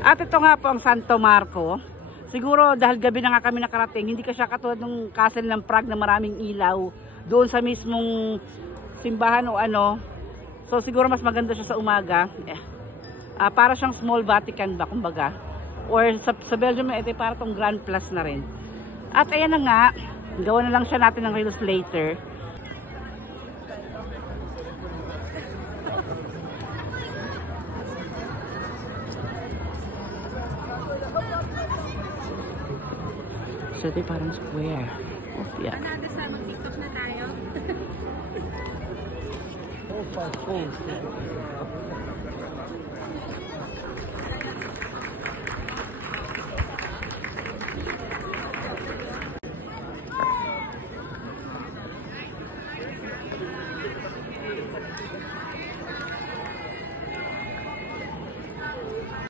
At ito nga po ang Santo Marco. Siguro dahil gabi na nga kami nakarating, hindi ka siya katulad ng Castle ng Prague na maraming ilaw doon sa mismong simbahan o ano. So siguro mas maganda siya sa umaga. Para siyang small Vatican ba kumbaga. Or sa Belgium ito para tong Grand Plus na rin. At ayan na nga, gawa na lang siya natin ng reels later. So ito parang square. Oh, yeah. Mag-tiktok na tayo.